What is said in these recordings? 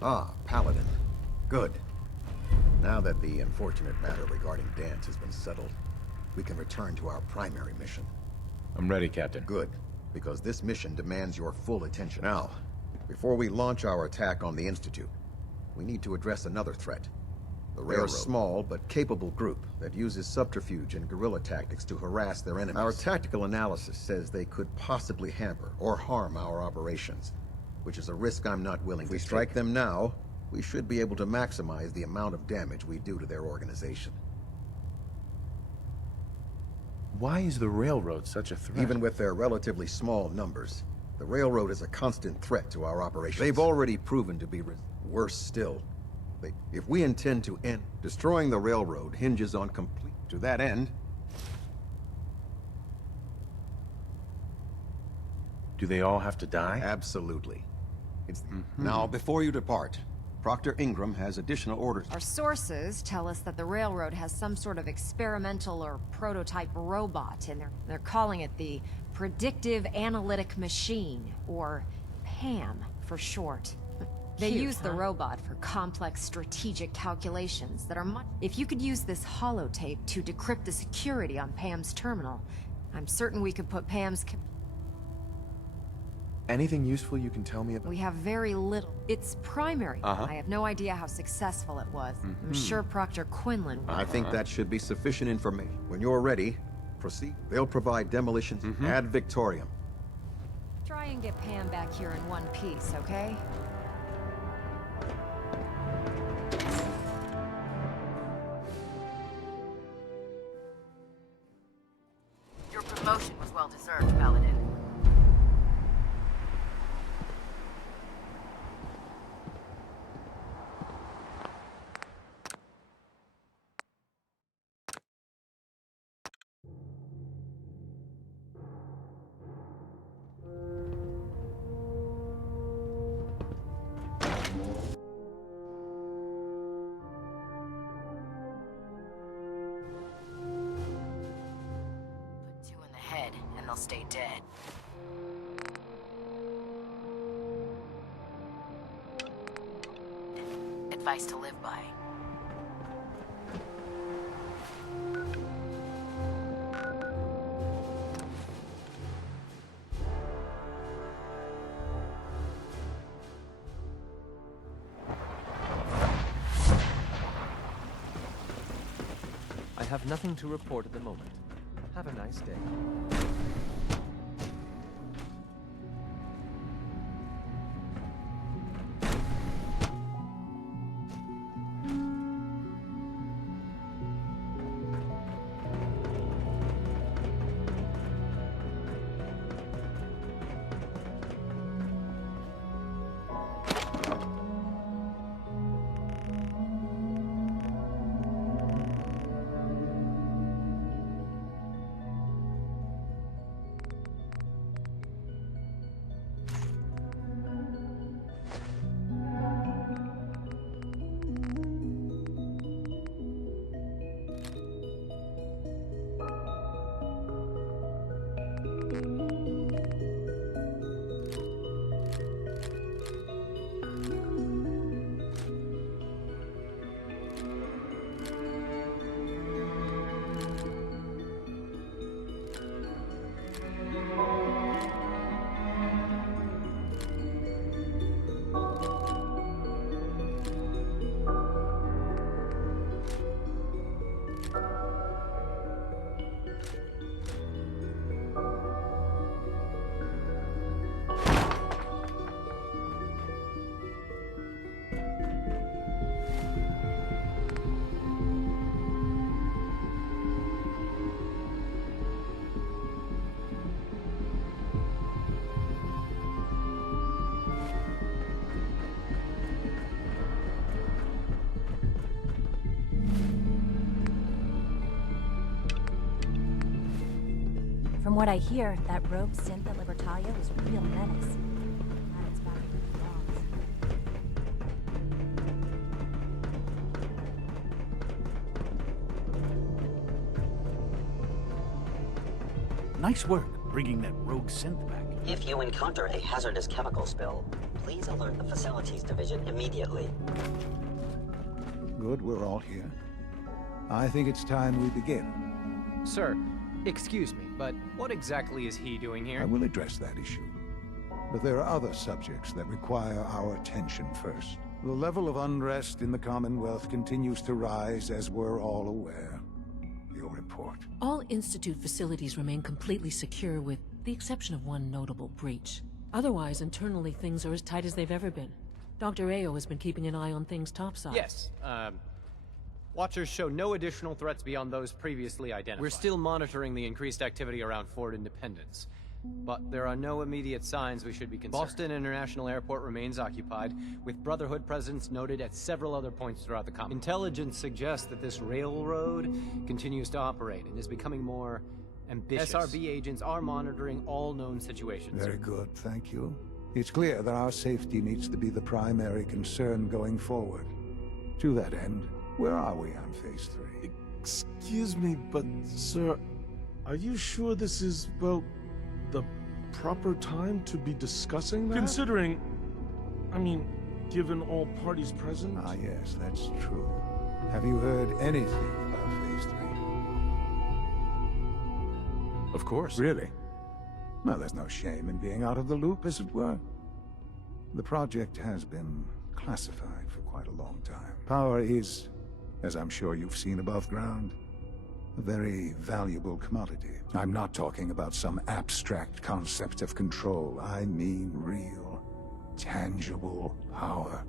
Ah, Paladin. Good. Now that the unfortunate matter regarding Dance has been settled, we can return to our primary mission. I'm ready, Captain. Good, because this mission demands your full attention. Now, before we launch our attack on the Institute, we need to address another threat. The Railroad. They're a small but capable group that uses subterfuge and guerrilla tactics to harass their enemies. Our tactical analysis says they could possibly hamper or harm our operations, which is a risk I'm not willing to take. If we strike them now, we should be able to maximize the amount of damage we do to their organization. Why is the Railroad such a threat? Even with their relatively small numbers, the Railroad is a constant threat to our operations. They've already proven to be worse still. If we intend to end, destroying the Railroad hinges on complete... To that end... Do they all have to die? Absolutely. Now, before you depart, Proctor Ingram has additional orders. Our sources tell us that the Railroad has some sort of experimental or prototype robot in there. They're calling it the Predictive Analytic Machine, or PAM for short. They use the robot for complex strategic calculations that are much... If you could use this holotape to decrypt the security on PAM's terminal, I'm certain we could put PAM's... Anything useful you can tell me about? We have very little. It's primary. I have no idea how successful it was. I'm sure Proctor Quinlan will. I think that should be sufficient information. When you're ready, proceed. They'll provide demolitions ad Victoriam. Try and get Pam back here in one piece, okay? Your promotion was well deserved, Paladin. They'll stay dead. Advice to live by. I have nothing to report at the moment. Have a nice day. From what I hear, that rogue synth at Libertalia was a real menace. Glad it's back where it belongs. Nice work, bringing that rogue synth back. If you encounter a hazardous chemical spill, please alert the Facilities Division immediately. Good, we're all here. I think it's time we begin. Sir, excuse me, but what exactly is he doing here? I will address that issue. But there are other subjects that require our attention first. The level of unrest in the Commonwealth continues to rise, as we're all aware. Your report. All Institute facilities remain completely secure with the exception of one notable breach. Otherwise, internally, things are as tight as they've ever been. Dr. Ao has been keeping an eye on things topside. Yes, Watchers show no additional threats beyond those previously identified. We're still monitoring the increased activity around Fort Independence, but there are no immediate signs we should be concerned. Boston International Airport remains occupied, with Brotherhood presence noted at several other points throughout the Commonwealth. Intelligence suggests that this railroad continues to operate and is becoming more ambitious. SRB agents are monitoring all known situations. Very good, thank you. It's clear that our safety needs to be the primary concern going forward. To that end, where are we on Phase 3? Excuse me, but sir, are you sure this is, well, the proper time to be discussing that? Considering, I mean, given all parties present? Ah, yes, that's true. Have you heard anything about Phase 3? Of course. Really? Well, there's no shame in being out of the loop, as it were. The project has been classified for quite a long time. Power is, as I'm sure you've seen above ground, a very valuable commodity. I'm not talking about some abstract concept of control. I mean real, tangible power.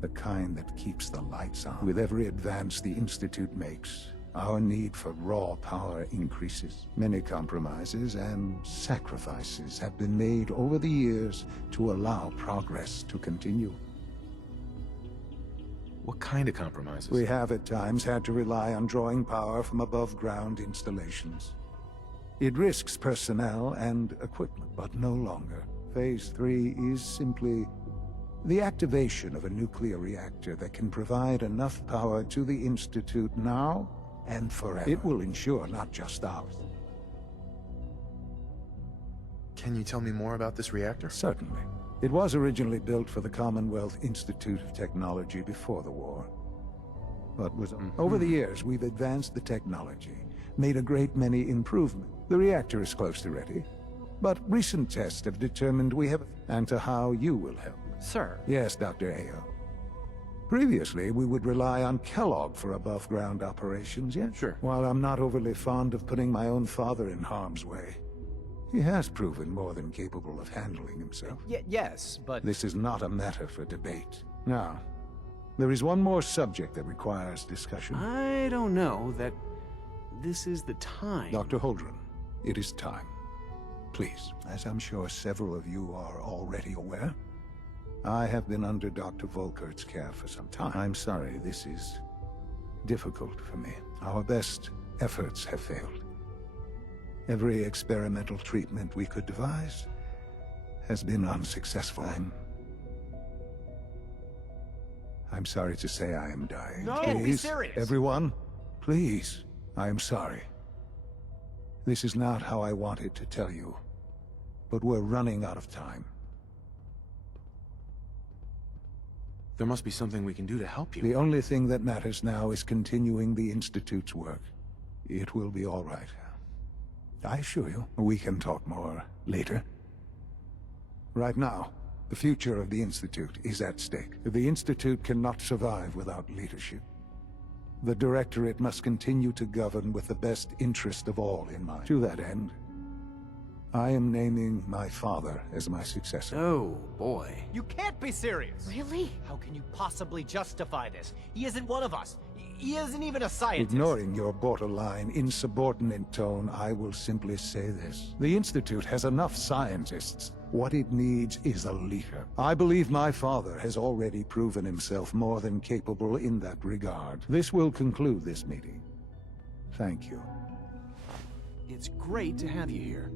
The kind that keeps the lights on. With every advance the Institute makes, our need for raw power increases. Many compromises and sacrifices have been made over the years to allow progress to continue. What kind of compromises? We have at times had to rely on drawing power from above-ground installations. It risks personnel and equipment, but no longer. Phase 3 is simply the activation of a nuclear reactor that can provide enough power to the Institute now and forever. It will ensure not just ours. Can you tell me more about this reactor? Certainly. It was originally built for the Commonwealth Institute of Technology before the war. But over the years, we've advanced the technology, made a great many improvements. The reactor is close to ready, but recent tests have determined we have... and to how you will help. Sir? Yes, Dr. Ao. Previously, we would rely on Kellogg for above-ground operations, yes? Sure. While I'm not overly fond of putting my own father in harm's way, he has proven more than capable of handling himself. Yes, but... This is not a matter for debate. Now, there is one more subject that requires discussion. I don't know that this is the time. Dr. Holdren, it is time. Please, as I'm sure several of you are already aware, I have been under Dr. Volkert's care for some time. I'm sorry, this is difficult for me. Our best efforts have failed. Every experimental treatment we could devise has been unsuccessful. I'm sorry to say I am dying. No, be serious! Everyone, please, I am sorry. This is not how I wanted to tell you, but we're running out of time. There must be something we can do to help you. The only thing that matters now is continuing the Institute's work. It will be all right. I assure you, we can talk more later. Right now, the future of the Institute is at stake. The Institute cannot survive without leadership. The Directorate must continue to govern with the best interest of all in mind. To that end, I am naming my father as my successor. Oh, boy. You can't be serious! Really? How can you possibly justify this? He isn't one of us. He isn't even a scientist. Ignoring your borderline, insubordinate tone, I will simply say this. The Institute has enough scientists. What it needs is a leader. I believe my father has already proven himself more than capable in that regard. This will conclude this meeting. Thank you. It's great to have you here.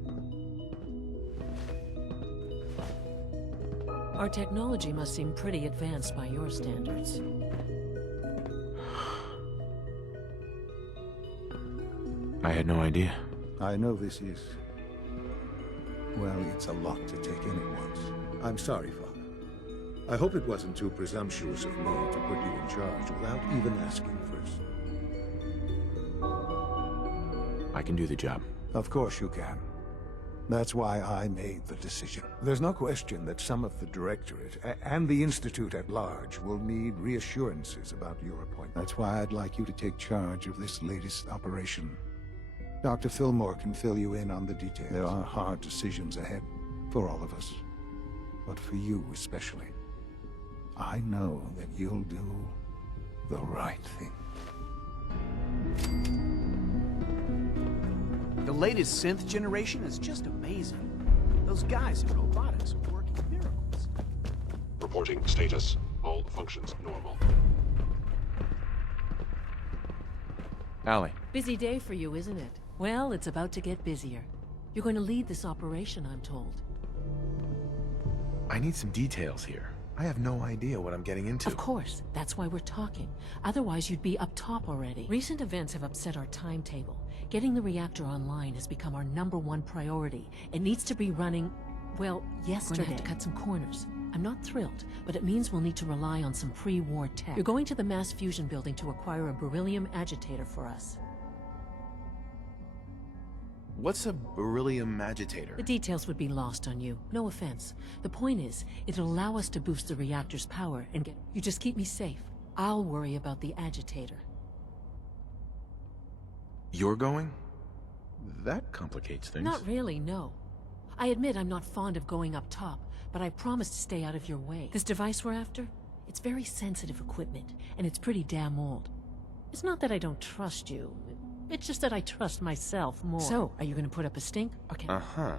Our technology must seem pretty advanced by your standards. I had no idea. I know this is well, it's a lot to take in at once. I'm sorry, Father. I hope it wasn't too presumptuous of me to put you in charge without even asking first. I can do the job. Of course you can. That's why I made the decision. There's no question that some of the Directorate and the Institute at large will need reassurances about your appointment. That's why I'd like you to take charge of this latest operation. Dr. Fillmore can fill you in on the details. There are hard decisions ahead for all of us, but for you especially. I know that you'll do the right thing. The latest synth generation is just amazing. Those guys in robotics are working miracles. Reporting status. All functions normal. Allie. Busy day for you, isn't it? Well, it's about to get busier. You're going to lead this operation, I'm told. I need some details here. I have no idea what I'm getting into. Of course. That's why we're talking. Otherwise, you'd be up top already. Recent events have upset our timetable. Getting the reactor online has become our #1 priority. It needs to be running, well, yesterday. We're going to have to cut some corners. I'm not thrilled, but it means we'll need to rely on some pre-war tech. You're going to the mass fusion building to acquire a beryllium agitator for us. What's a beryllium agitator? The details would be lost on you. No offense. The point is, it'll allow us to boost the reactor's power and get... You just keep me safe. I'll worry about the agitator. You're going? That complicates things. Not really, no. I admit I'm not fond of going up top, but I promise to stay out of your way. This device we're after? It's very sensitive equipment, and it's pretty damn old. It's not that I don't trust you. It's just that I trust myself more. So, are you going to put up a stink? Okay. Uh-huh.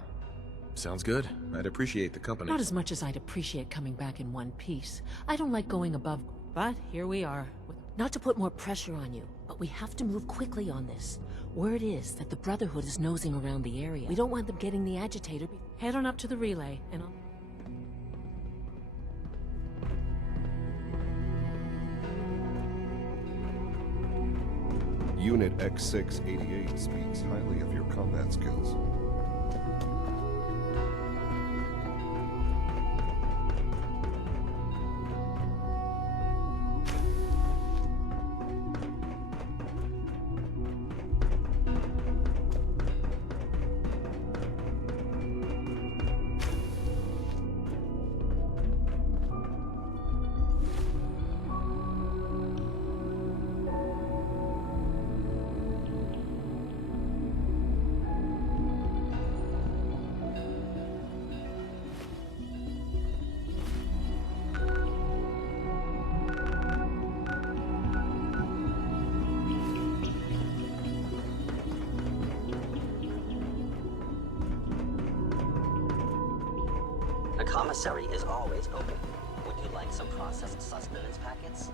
Sounds good. I'd appreciate the company. Not as much as I'd appreciate coming back in one piece. I don't like going above, but here we are. Not to put more pressure on you, but we have to move quickly on this. Word is that the Brotherhood is nosing around the area. We don't want them getting the agitator. Head on up to the relay, and I'll... Unit X688 speaks highly of your combat skills. The commissary is always open. Would you like some processed sustenance packets?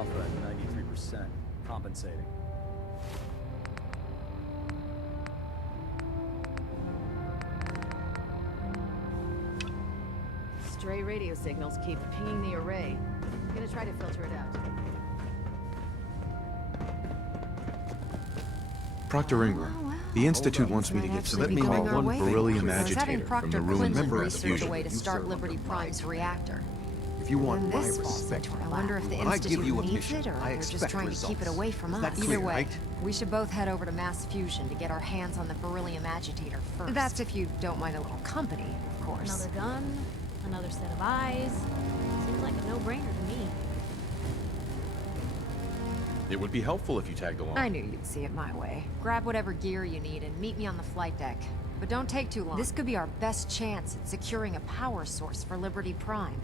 alpha at 93%. Compensating. Stray radio signals keep pinging the array. Gonna try to filter it out. Proctor Ingram. The Institute wants me to get some call one beryllium agitator from the ruined member of the research a fusion. way to start Liberty Prime's reactor. If you want And my this falls respect, into our lap. I wonder if the when I Institute give you a needs mission, it, or I they're just expect trying to keep it results. away from Is us. that Either clear, way, right? we should both head over to Mass Fusion to get our hands on the beryllium agitator first. That's if you don't mind a little company, of course. Another gun, another set of eyes. Seems like a no-brainer to me. It would be helpful if you tagged along. I knew you'd see it my way. Grab whatever gear you need and meet me on the flight deck. But don't take too long. This could be our best chance at securing a power source for Liberty Prime.